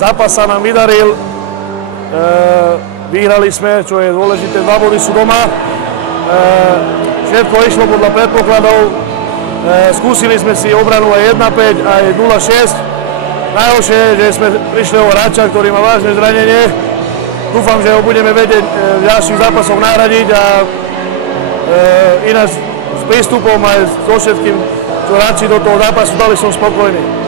Zápas sa nám vydaril, vyhrali sme, čo je dôležité, 2 body sú doma. Všetko išlo podľa predpokladov, skúsili sme si obranu aj 1-5, aj 0-6. Najhoršie je, že sme prišli o hráča, ktorý má vážne zranenie. Dúfam, že ho budeme vedieť v ďalších zápasoch nahradiť a ináč s prístupom aj so všetkým, čo hráči do toho zápasu dali, som spokojný.